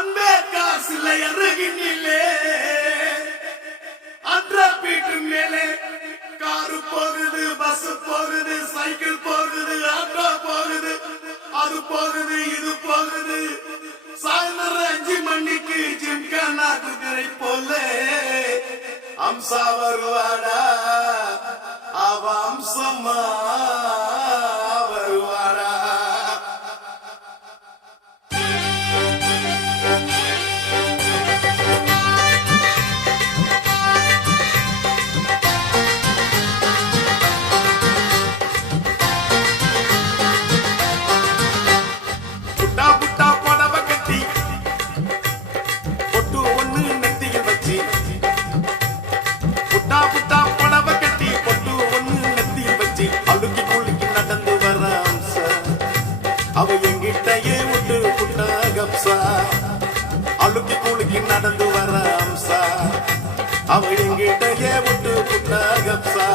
அன்பே காசுல இறகினிலே அன்ற வீட்டு மேலே காரு போகுது, பஸ் போகுது, சைக்கிள் போகுது, ஆட்டோ போகுது, அது போகுது, இது போகுது. சாயந்தரம் 5 மணிக்கு ஜிம்கானா குதிரை போல அம்சா வருவாடா, அவ அம்சமா வருவாடா. புட்டா புட்டா புடவ கட்டி பொட்டு ஒண்ணு நெத்தியில் வச்சு, புட்டா புட்டா புடவ கட்டி பொட்டு ஒண்ணு நெத்தியில் வச்சு அழுக்கி குளிக்கி நடந்து வர அம்சா, அவ எங்கிட்டயே விட்டு புட்டா கப்சா. அழுக்கி குளிக்கி நடந்து வர அம்சா, அவ எங்கிட்டயே விட்டு புட்டா கப்சா.